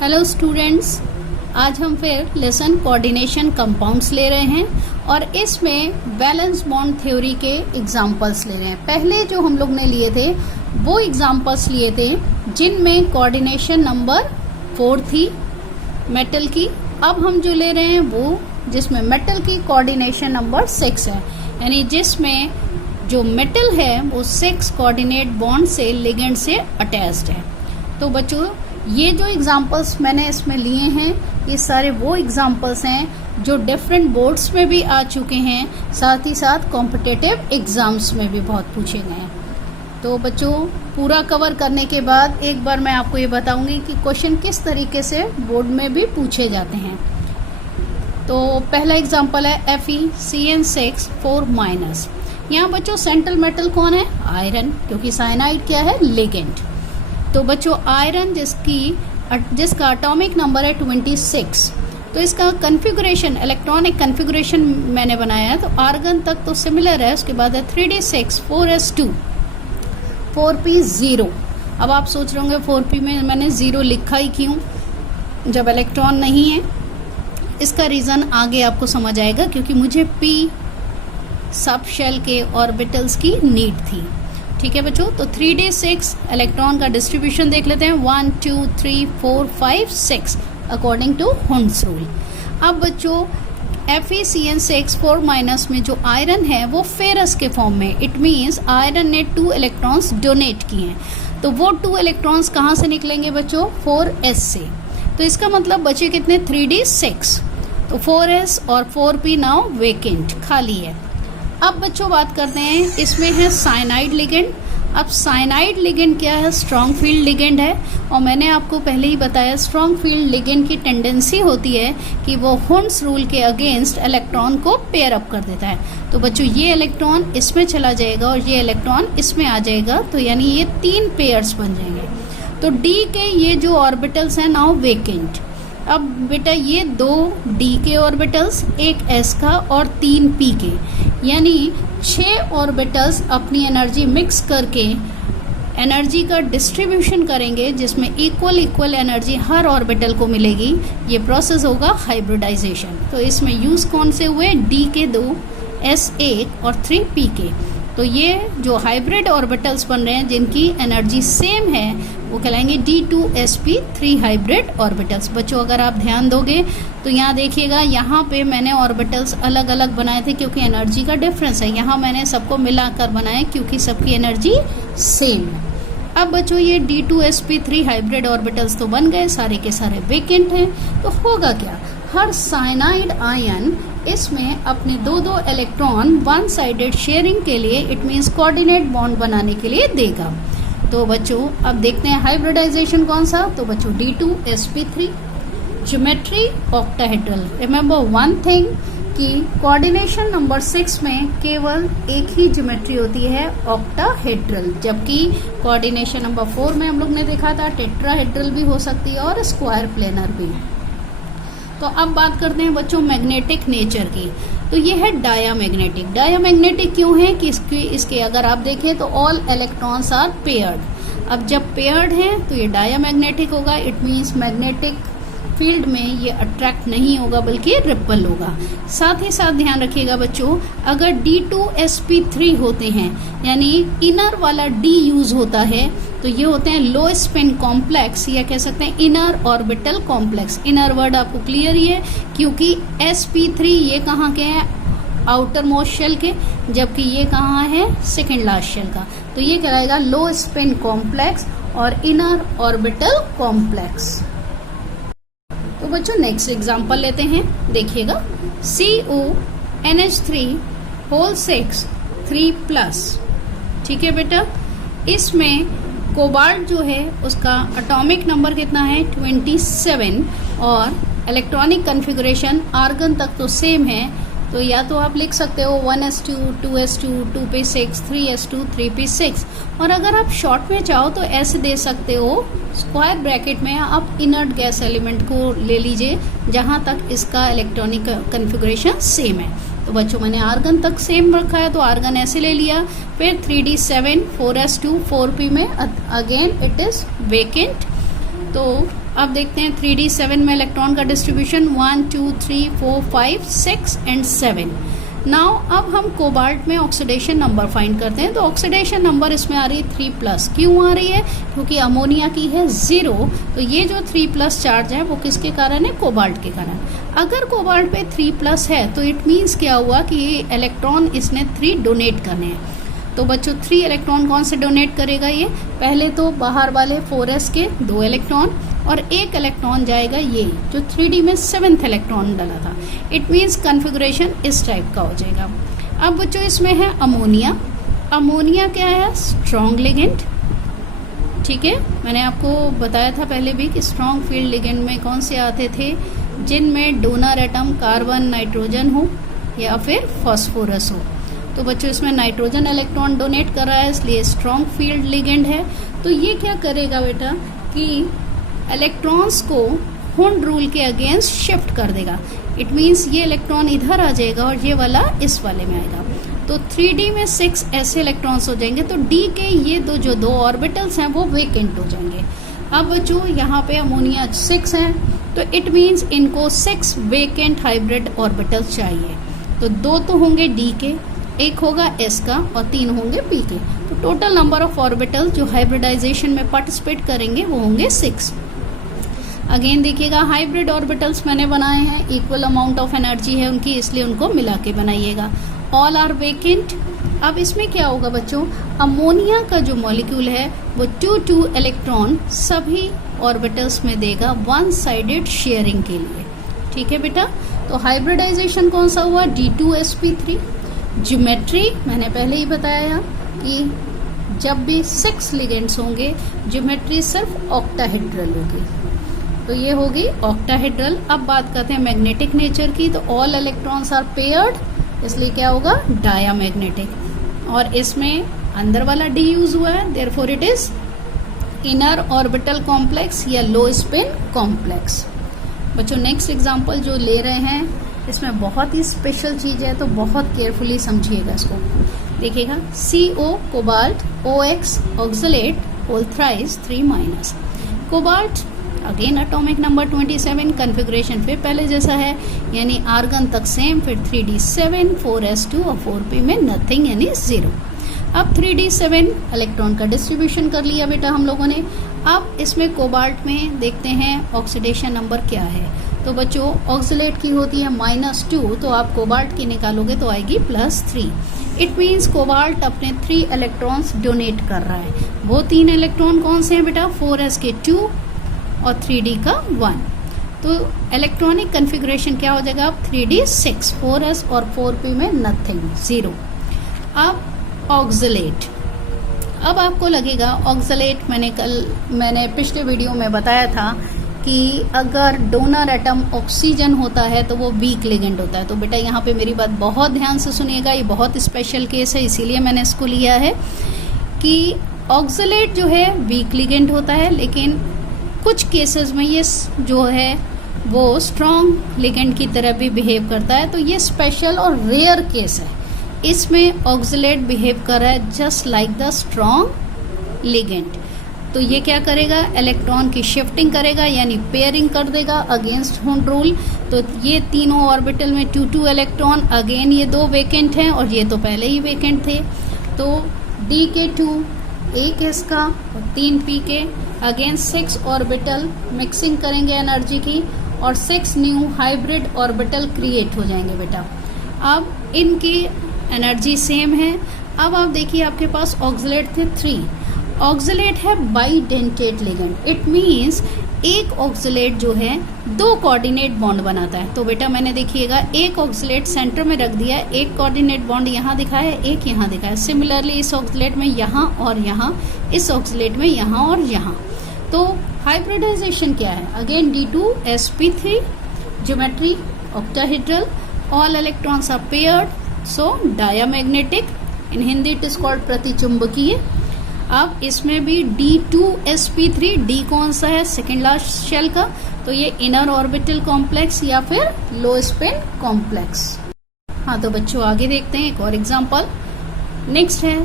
Hello students, आज हम फिर लेसन कोऑर्डिनेशन कंपाउंड्स ले रहे हैं और इसमें बैलेंस बॉन्ड थ्योरी के एग्जांपल्स ले रहे हैं। पहले जो हम लोग ने लिए थे वो एग्जांपल्स लिए थे जिनमें कोऑर्डिनेशन नंबर 4 थी मेटल की। अब हम जो ले रहे हैं वो जिसमें मेटल की कोऑर्डिनेशन नंबर 6 है, यानी जिसमें जो मेटल है वो 6 कोऑर्डिनेट बॉन्ड से लिगेंड से अटैच्ड है। तो बच्चों, ये जो एग्जांपल्स मैंने इसमें लिए हैं ये सारे वो एग्जांपल्स हैं जो डिफरेंट बोर्ड्स में भी आ चुके हैं, साथ ही साथ कॉम्पिटिटिव एग्जाम्स में भी बहुत पूछे गए हैं। तो बच्चों, पूरा कवर करने के बाद एक बार मैं आपको ये बताऊंगी कि क्वेश्चन किस तरीके से बोर्ड में भी पूछे जाते हैं। तो पहला एग्जाम्पल है FeCN6 4-। यहाँ बच्चों सेंट्रल मेटल कौन है? आयरन, क्योंकि साइनाइड क्या है? लिगेंड। तो बच्चों आयरन जिसका एटॉमिक नंबर है 26, तो इसका कन्फिगुरेशन इलेक्ट्रॉनिक कन्फिगुरेशन मैंने बनाया है। तो आर्गन तक तो सिमिलर है, उसके बाद है 3d6 4s2 4p0। अब आप सोच रहे होंगे 4p में मैंने 0 लिखा ही क्यों जब इलेक्ट्रॉन नहीं है। इसका रीज़न आगे आपको समझ आएगा, क्योंकि मुझे p सब शेल के ऑर्बिटल्स की नीड थी। ठीक है बच्चों, तो 3d6 इलेक्ट्रॉन का डिस्ट्रीब्यूशन देख लेते हैं 1 2 3 4 5 6 अकॉर्डिंग टू हुंड्स रूल। अब बच्चों FeCN6 4- में जो आयरन है वो फेरस के फॉर्म में, इट मीन्स आयरन ने 2 इलेक्ट्रॉन्स डोनेट किए हैं। तो वो 2 इलेक्ट्रॉन्स कहाँ से निकलेंगे बच्चों? 4s से। तो इसका मतलब बचे कितने? 3d6। तो 4s और 4p नाउ वेकेंट, खाली है। अब बच्चों बात करते हैं, इसमें है साइनाइड लिगेंड। अब साइनाइड लिगेंड क्या है? स्ट्रॉन्ग फील्ड लिगेंड है, और मैंने आपको पहले ही बताया स्ट्रॉन्ग फील्ड लिगेंड की टेंडेंसी होती है कि वो हुंड्स रूल के अगेंस्ट इलेक्ट्रॉन को पेयर अप कर देता है। तो बच्चों ये इलेक्ट्रॉन इसमें चला जाएगा और ये इलेक्ट्रॉन इसमें आ जाएगा, तो यानी ये 3 पेयर्स बन जाएंगे। तो D के ये जो ऑर्बिटल्स हैं नाउ वेकेंट। अब बेटा ये 2 D के ऑर्बिटल्स, एक S का और 3 P के, यानी 6 ऑर्बिटल्स अपनी एनर्जी मिक्स करके एनर्जी का डिस्ट्रीब्यूशन करेंगे, जिसमें इक्वल एनर्जी हर ऑर्बिटल को मिलेगी। ये प्रोसेस होगा हाइब्रिडाइजेशन। तो इसमें यूज़ कौन से हुए? D के 2, S 1 और 3 P के। तो ये जो हाइब्रिड ऑर्बिटल्स बन रहे हैं जिनकी एनर्जी सेम है वो कहलाएंगे D2sp3 हाइब्रिड ऑर्बिटल्स। बच्चों अगर आप ध्यान दोगे तो यहाँ देखिएगा, यहाँ पे मैंने ऑर्बिटल्स अलग अलग बनाए थे क्योंकि एनर्जी का डिफरेंस है। यहाँ मैंने सबको मिलाकर बनाए क्योंकि सबकी एनर्जी सेम है। अब बच्चों ये D2sp3 हाइब्रिड ऑर्बिटल्स तो बन गए, सारे के सारे वेकेंट हैं। तो होगा क्या? हर साइनाइड आयन इसमें अपने 2 इलेक्ट्रॉन वन साइडेड शेयरिंग के लिए, इट मीन्स कोऑर्डिनेट बॉन्ड बनाने के लिए देगा। तो बच्चों अब देखते हैं हाइब्रिडाइजेशन कौन सा। तो बच्चों D2sp3 geometry octahedral. Remember one thing कि कोऑर्डिनेशन नंबर 6 में केवल एक ही ज्योमेट्री होती है, ऑक्टाहेड्रल, जबकि कोऑर्डिनेशन नंबर 4 में हम लोग ने देखा था टेट्राहेड्रल भी हो सकती है और स्क्वायर प्लेनर भी। तो अब बात करते हैं बच्चों मैग्नेटिक नेचर की। तो ये है डायामैग्नेटिक। डायामैग्नेटिक क्यों है कि इसके अगर आप देखें तो ऑल इलेक्ट्रॉन्स आर पेयर्ड। अब जब पेयर्ड हैं तो ये डायामैग्नेटिक होगा, इट मीन्स मैग्नेटिक फील्ड में ये अट्रैक्ट नहीं होगा बल्कि रिपल होगा। साथ ही साथ ध्यान रखिएगा बच्चों, अगर D2sp3 होते हैं यानी इनर वाला D यूज होता है तो ये होते हैं लो स्पिन कॉम्प्लेक्स, या कह सकते हैं inner orbital complex. Inner word आपको क्लियर ही है क्योंकि sp3 ये कहाँ के हैं? आउटर मोस्ट शेल के, जबकि ये कहाँ है? सेकेंड लास्ट शेल का। तो ये कहलाएगा लो स्पिन कॉम्प्लेक्स और इनर ऑर्बिटल कॉम्प्लेक्स। तो बच्चों नेक्स्ट एग्जांपल लेते हैं, देखिएगा CONH3 6 3+। ठीक है बेटा, इसमें कोबाल्ट जो है उसका एटॉमिक नंबर कितना है? 27, और इलेक्ट्रॉनिक कन्फिगुरेशन आर्गन तक तो सेम है। तो या तो आप लिख सकते हो 1s2 2s2 2p6 3s2 3p6, और अगर आप शॉर्ट में चाहो तो ऐसे दे सकते हो, स्क्वायर ब्रैकेट में आप इनर्ट गैस एलिमेंट को ले लीजिए जहां तक इसका इलेक्ट्रॉनिक कन्फिगुरेशन सेम है। तो बच्चों मैंने आर्गन तक सेम रखा है तो आर्गन ऐसे ले लिया। फिर 3d7 4s2 4p में अगेन इट इज वेकेंट। तो अब देखते हैं 3d7 में इलेक्ट्रॉन का डिस्ट्रीब्यूशन 1 2 3 4 5 6 एंड 7। नाउ अब हम कोबाल्ट में ऑक्सीडेशन नंबर फाइंड करते हैं। तो ऑक्सीडेशन नंबर इसमें आ रही है 3+। क्यों आ रही है? क्योंकि अमोनिया की है 0, तो ये जो 3+ चार्ज है वो किसके कारण है? कोबाल्ट के कारण। अगर कोबाल्ट पे 3+ है तो इट मीन्स क्या हुआ कि ये इलेक्ट्रॉन इसने 3 डोनेट करने हैं। तो बच्चों 3 इलेक्ट्रॉन कौन से डोनेट करेगा ये? पहले तो बाहर वाले 4s के 2 इलेक्ट्रॉन और 1 इलेक्ट्रॉन जाएगा ये जो 3d में 7th इलेक्ट्रॉन डाला था। इट मीन्स कन्फिगरेशन इस टाइप का हो जाएगा। अब बच्चों इसमें है अमोनिया। अमोनिया क्या है? Strong ligand. ठीक है, मैंने आपको बताया था पहले भी कि स्ट्रॉन्ग फील्ड लिगेंड में कौन से आते थे? जिनमें डोनर एटम कार्बन नाइट्रोजन हो या फिर फॉस्फोरस हो। तो बच्चों इसमें नाइट्रोजन इलेक्ट्रॉन डोनेट कर रहा है, इसलिए स्ट्रॉन्ग फील्ड लिगेंड है। तो ये क्या करेगा बेटा कि इलेक्ट्रॉन्स को हुंड रूल के अगेंस्ट शिफ्ट कर देगा। इट मीन्स ये इलेक्ट्रॉन इधर आ जाएगा और ये वाला इस वाले में आएगा। तो 3d में 6 ऐसे इलेक्ट्रॉन्स हो जाएंगे। तो d के ये जो दो ऑर्बिटल्स हैं वो वेकेंट हो जाएंगे। अब बच्चों यहाँ पे अमोनिया 6 है, तो इट मीन्स इनको 6 वेकेंट हाइब्रिड ऑर्बिटल्स चाहिए। तो 2 तो होंगे d के, 1 होगा s का और 3 होंगे p के। तो टोटल नंबर ऑफ ऑर्बिटल जो हाइब्रिडाइजेशन में पार्टिसिपेट करेंगे वो होंगे 6। अगेन देखिएगा हाइब्रिड ऑर्बिटल्स मैंने बनाए हैं, इक्वल अमाउंट ऑफ एनर्जी है उनकी, इसलिए उनको मिला के बनाइएगा। All are vacant. अब इसमें क्या होगा बच्चों? अमोनिया का जो मॉलिक्यूल है वो 2 इलेक्ट्रॉन सभी ऑर्बिटल्स में देगा वन साइडेड शेयरिंग के लिए। ठीक है बेटा, तो हाइब्रिडाइजेशन कौन सा हुआ? d2sp3। ज्योमेट्री मैंने पहले ही बताया कि जब भी 6 लिगेंड्स होंगे ज्योमेट्री सिर्फ ऑक्टाहेड्रल होगी, तो ये होगी ऑक्टाहेड्रल। अब बात करते हैं मैग्नेटिक नेचर की। तो ऑल इलेक्ट्रॉन्स आर पेयर्ड, इसलिए क्या होगा? डायामैग्नेटिक। और इसमें अंदर वाला डी यूज हुआ है, therefore it is inner orbital complex या लो स्पिन कॉम्प्लेक्स। बच्चों नेक्स्ट एग्जांपल जो ले रहे हैं इसमें बहुत ही स्पेशल चीज है, तो बहुत केयरफुली समझिएगा इसको। देखिएगा CO cobalt, OX oxalate, whole thrice 3-। Cobalt again atomic number 27, configuration फिर पहले जैसा है, यानी आर्गन तक सेम, फिर 3d7, 4s2 और 4p में नथिंग यानी 0। अब 3d7 इलेक्ट्रॉन का डिस्ट्रीब्यूशन कर लिया बेटा हम लोगों ने। अब इसमें कोबाल्ट में देखते हैं ऑक्सीडेशन नंबर क्या है। तो बच्चों ऑक्सलेट की होती है -2, तो आप कोबाल्ट की निकालोगे तो आएगी +3। इट मीन्स कोबाल्ट अपने 3 इलेक्ट्रॉन्स डोनेट कर रहा है। वो 3 इलेक्ट्रॉन कौन से हैं बेटा? 4s के 2 और 3d का 1। तो इलेक्ट्रॉनिक कन्फिग्रेशन क्या हो जाएगा? अब 3d6, 4s और 4p में नथिंग 0। अब ऑक्सलेट। अब आपको लगेगा ऑक्सलेट, मैंने पिछले वीडियो में बताया था कि अगर डोनर एटम ऑक्सीजन होता है तो वो वीक लिगेंड होता है। तो बेटा यहाँ पे मेरी बात बहुत ध्यान से सुनिएगा, ये बहुत स्पेशल केस है, इसीलिए मैंने इसको लिया है कि ऑक्सलेट जो है वीक लिगेंड होता है, लेकिन कुछ केसेस में ये जो है वो स्ट्रॉन्ग लिगेंड की तरह भी बिहेव करता है। तो ये स्पेशल और रेयर केस है, इसमें ऑक्सलेट बिहेव कर रहा है just like the strong ligand. तो ये क्या करेगा? इलेक्ट्रॉन की शिफ्टिंग करेगा, यानी पेयरिंग कर देगा अगेंस्ट हुंड रूल। तो ये तीनों ऑर्बिटल में 2 इलेक्ट्रॉन, अगेन ये 2 वेकेंट हैं और ये तो पहले ही वेकेंट थे। तो d के 2, 1 s का और 3 p के, अगेन 6 ऑर्बिटल मिक्सिंग करेंगे एनर्जी की और 6 न्यू हाइब्रिड ऑर्बिटल क्रिएट हो जाएंगे बेटा। अब इनकी एनर्जी सेम है। अब आप देखिए आपके पास ऑक्सलेट थे 3। ऑक्सलेट है बाइडेंटेट लिगेंड। इट मीन्स एक ऑक्सलेट जो है 2 कोऑर्डिनेट बॉन्ड बनाता है। तो बेटा मैंने देखिएगा एक ऑक्सलेट सेंटर में रख दिया, एक कोऑर्डिनेट बॉन्ड यहाँ दिखा है, एक यहाँ दिखा है। सिमिलरली इस ऑक्सलेट में यहाँ और यहाँ, इस ऑक्सलेट में यहाँ और यहाँ। तो हाइब्रिडाइजेशन क्या है? Again d2sp3, geometry octahedral, all electrons are paired, so diamagnetic, in Hindi it is called प्रतिचुंबकीय। अब इसमें भी d2sp3, d कौन सा है? सेकेंड लास्ट शेल का, तो ये इनर ऑर्बिटल कॉम्प्लेक्स या फिर लो स्पिन कॉम्प्लेक्स। हाँ तो बच्चों आगे देखते हैं एक और एग्जांपल। नेक्स्ट है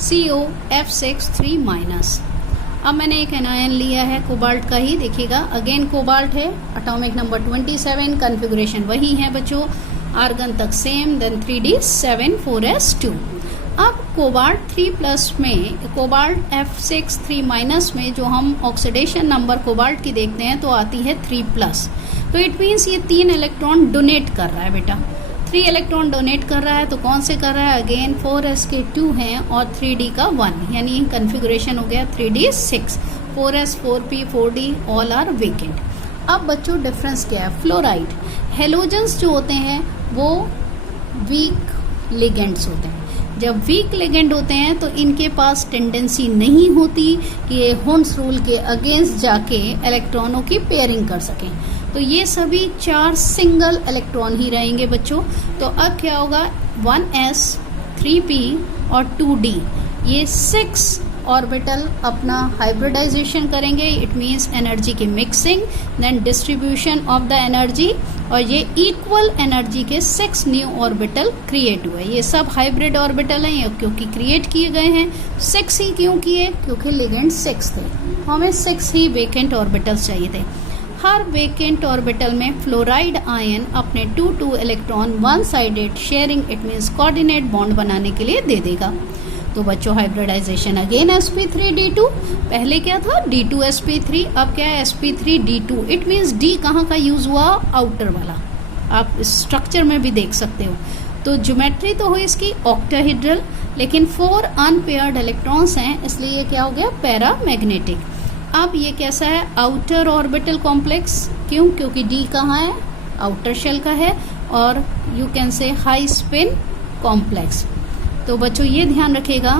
COF6 3-। अब मैंने एक एनायन लिया है कोबाल्ट का ही, देखिएगा अगेन कोबाल्ट है, एटॉमिक नंबर 27, कॉन्फ़िगरेशन वही है बच्चों, आर्गन तक सेम, देन 3d7 4s2। अब कोबाल्ट 3+ में, कोबाल्ट F6 3- में जो हम ऑक्सीडेशन नंबर कोबाल्ट की देखते हैं तो आती है 3+, तो इट मीन्स ये 3 इलेक्ट्रॉन डोनेट कर रहा है बेटा, 3 इलेक्ट्रॉन डोनेट कर रहा है, तो कौन से कर रहा है, अगेन 4s के 2 हैं और 3d का 1, यानी कन्फिगरेशन हो गया 3d6, 4s 4p 4d all are vacant. अब बच्चों डिफरेंस क्या है, फ्लोराइड, हेलोजेंस जो होते हैं वो वीक लिगेंड्स होते हैं, जब वीक लिगेंड होते हैं तो इनके पास टेंडेंसी नहीं होती कि ये हुंड्स रूल के अगेंस्ट जाके इलेक्ट्रॉनों की पेयरिंग कर सकें, तो ये सभी 4 सिंगल इलेक्ट्रॉन ही रहेंगे बच्चों। तो अब क्या होगा, 1s 3p और 2d, ये 6 ऑर्बिटल अपना हाइब्रिडाइजेशन करेंगे, इट मीन्स एनर्जी की mixing, then distribution of the energy, और ये इक्वल एनर्जी के 6 न्यू ऑर्बिटल क्रिएट हुए। ये सब हाइब्रिड ऑर्बिटल हैं, ये क्योंकि क्रिएट किए गए हैं। 6 ही क्यों किए, क्योंकि लिगेंड 6 थे, हमें 6 ही वेकेंट ऑर्बिटल्स चाहिए थे। हर वेकेंट ऑर्बिटल में फ्लोराइड आयन अपने 2 electron one sided sharing, it means coordinate bond बनाने के लिए दे देगा। तो बच्चों हाइब्रिडाइजेशन अगेन sp3d2, पहले क्या था d2sp3, अब क्या है sp3d2, इट मीन्स d कहाँ का यूज हुआ, आउटर वाला, आप स्ट्रक्चर में भी देख सकते हो। तो ज्योमेट्री तो हुई इसकी ऑक्टाहेड्रल, लेकिन 4 अनपेयर्ड इलेक्ट्रॉन्स हैं, इसलिए ये क्या हो गया, पैरामैग्नेटिक। अब ये कैसा है, आउटर ऑर्बिटल कॉम्प्लेक्स, क्यों, क्योंकि d कहाँ है, आउटर शेल का है, और you can say high spin complex. तो बच्चों ये ध्यान रखिएगा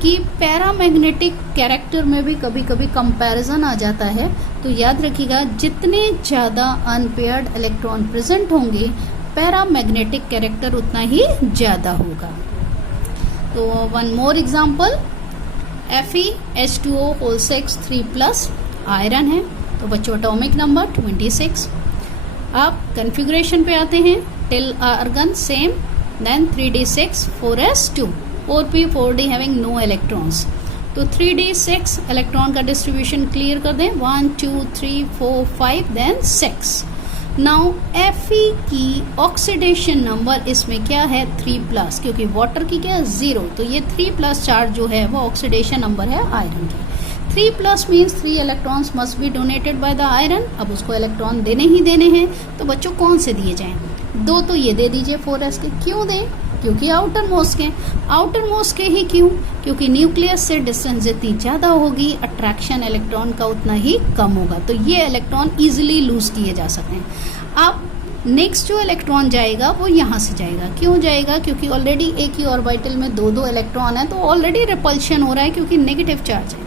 कि पैरामैग्नेटिक कैरेक्टर में भी कभी कभी कंपैरिजन आ जाता है, तो याद रखिएगा जितने ज़्यादा अनपेयर्ड इलेक्ट्रॉन प्रेजेंट होंगे पैरामैग्नेटिक कैरेक्टर उतना ही ज़्यादा होगा। तो one more example, FeH2O6 3+ iron है, तो बच्चों एटॉमिक नंबर 26। अब कन्फिग्रेशन पे आते हैं, till argon same, then 3d6 4s2 4p 4d having no electrons, तो 3d6 इलेक्ट्रॉन का डिस्ट्रीब्यूशन क्लियर कर दें, 1 2 3 4 5 देन 6। नाउ Fe की ऑक्सीडेशन नंबर इसमें क्या है, 3+, क्योंकि वाटर की क्या है 0, तो ये 3+ चार्ज जो है वो ऑक्सीडेशन नंबर है आयरन की। 3+ means 3 electrons must be donated by the iron. अब उसको इलेक्ट्रॉन देने ही देने हैं, तो बच्चों कौन से दिए जाएं, 2 तो ये दे दीजिए 4s के, क्यों दें, क्योंकि आउटर मोस्ट के, आउटर मोस्ट के ही क्यों, क्योंकि न्यूक्लियस से डिस्टेंस जितनी ज़्यादा होगी अट्रैक्शन इलेक्ट्रॉन का उतना ही कम होगा, तो ये इलेक्ट्रॉन ईजिली लूज किए जा सकते हैं। अब नेक्स्ट जो इलेक्ट्रॉन जाएगा वो यहाँ से जाएगा, क्यों जाएगा, क्योंकि ऑलरेडी एक ही ऑर्बिटल में 2 इलेक्ट्रॉन है, तो ऑलरेडी रिपल्शन हो रहा है क्योंकि नेगेटिव चार्ज है।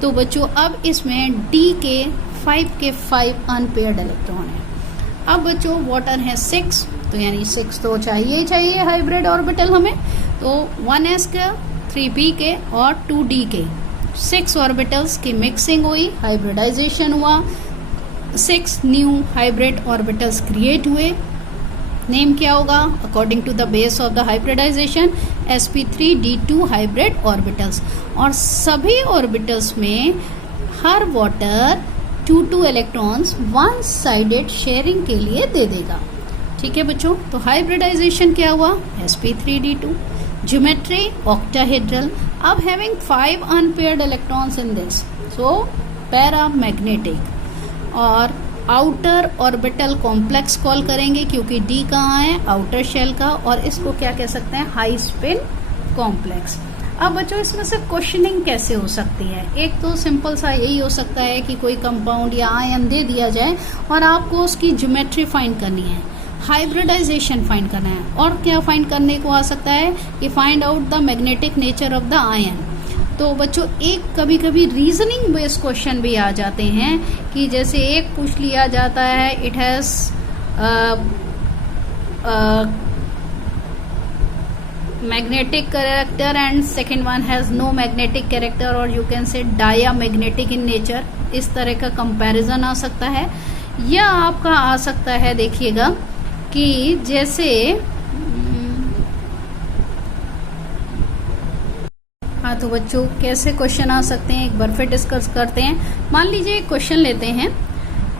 तो बच्चों अब इसमें d के 5 अनपेयर्ड इलेक्ट्रॉन है। अब बच्चों वाटर है 6, तो यानी 6 तो चाहिए ही चाहिए हाइब्रिड ऑर्बिटल हमें, तो 1s का 3p के और 2d के 6 ऑर्बिटल्स की मिक्सिंग हुई, हाइब्रिडाइजेशन हुआ, 6 न्यू हाइब्रिड ऑर्बिटल्स क्रिएट हुए। नेम क्या होगा, according to the base of the hybridization, sp3d2 hybrid orbitals, और सभी ऑर्बिटल्स में हर वाटर 2 इलेक्ट्रॉन्स वन साइडेड शेयरिंग के लिए दे देगा। ठीक है बच्चों, तो हाइब्रिडाइजेशन क्या हुआ, sp3d2, ज्योमेट्री ऑक्टाहेड्रल, अब having 5 unpaired electrons in this, so paramagnetic, और आउटर ऑर्बिटल कॉम्प्लेक्स कॉल करेंगे क्योंकि d कहाँ है, आउटर शेल का, और इसको क्या कह सकते हैं, हाई स्पिन कॉम्प्लेक्स। अब बच्चों इसमें से क्वेश्चनिंग कैसे हो सकती है, एक तो सिंपल सा यही हो सकता है कि कोई कंपाउंड या आयन दे दिया जाए और आपको उसकी ज्योमेट्री फाइंड करनी है, हाइब्रिडाइजेशन फाइंड करना है, और क्या फाइंड करने को आ सकता है कि find out the magnetic nature of the ion. तो बच्चों एक कभी कभी रीजनिंग बेस्ड क्वेश्चन भी आ जाते हैं कि जैसे एक पूछ लिया जाता है, it has magnetic character and second one has no magnetic character, और you can say diamagnetic in nature, इस तरह का कंपैरिजन आ सकता है। या आपका आ सकता है, देखिएगा कि जैसे हाँ, तो बच्चों कैसे क्वेश्चन आ सकते हैं एक बार फिर डिस्कस करते हैं। मान लीजिए एक क्वेश्चन लेते हैं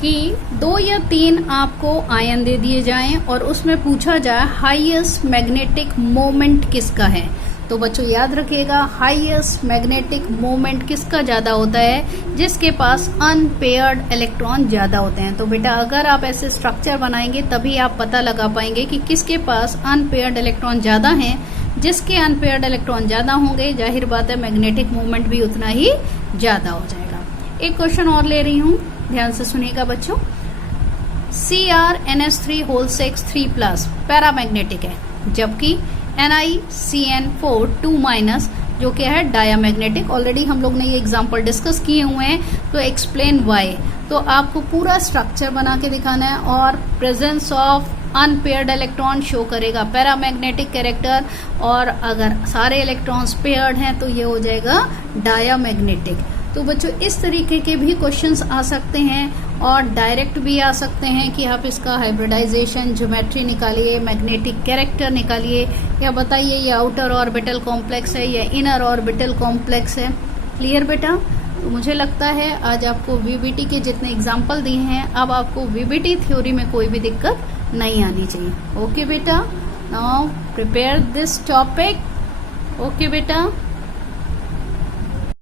कि 2 या 3 आपको आयन दे दिए जाएं और उसमें पूछा जाए हाईएस्ट मैग्नेटिक मोमेंट किसका है। तो बच्चों याद रखिएगा, हाईएस्ट मैग्नेटिक मोमेंट किसका ज्यादा होता है, जिसके पास अनपेयर्ड इलेक्ट्रॉन ज्यादा होते हैं। तो बेटा अगर आप ऐसे स्ट्रक्चर बनाएंगे तभी आप पता लगा पाएंगे कि किसके पास अनपेयर्ड इलेक्ट्रॉन ज्यादा हैं। जिसके अनपेयर्ड इलेक्ट्रॉन ज्यादा होंगे, जाहिर बात है मैग्नेटिक मोमेंट भी उतना ही ज्यादा हो जाएगा। एक क्वेश्चन और ले रही हूं, ध्यान से सुनिएगा बच्चों। CrNH3 होल 6 3+ पैरामैग्नेटिक है, जबकि NiCN4 2- जो क्या है डायामैग्नेटिक। ऑलरेडी हम लोग ने ये एग्जांपल डिस्कस किए हुए हैं, तो एक्सप्लेन व्हाई। तो आपको पूरा स्ट्रक्चर बना के दिखाना है और presence of unpaired electron show करेगा पैरामैग्नेटिक कैरेक्टर, और अगर सारे इलेक्ट्रॉन्स पेयर्ड हैं तो ये हो जाएगा डायामैग्नेटिक। तो बच्चों इस तरीके के भी क्वेश्चंस आ सकते हैं और डायरेक्ट भी आ सकते हैं कि आप इसका हाइब्रिडाइजेशन ज्योमेट्री निकालिए, मैग्नेटिक कैरेक्टर निकालिए, या बताइए ये आउटर ऑर्बिटल कॉम्प्लेक्स है या इनर ऑर्बिटल कॉम्प्लेक्स है। क्लियर बेटा? तो मुझे लगता है आज आपको वीबीटी के जितने एग्जाम्पल दिए हैं, अब आपको वीबीटी थ्योरी में कोई भी दिक्कत नहीं आनी चाहिए। ओके बेटा, now prepare this topic. Okay बेटा।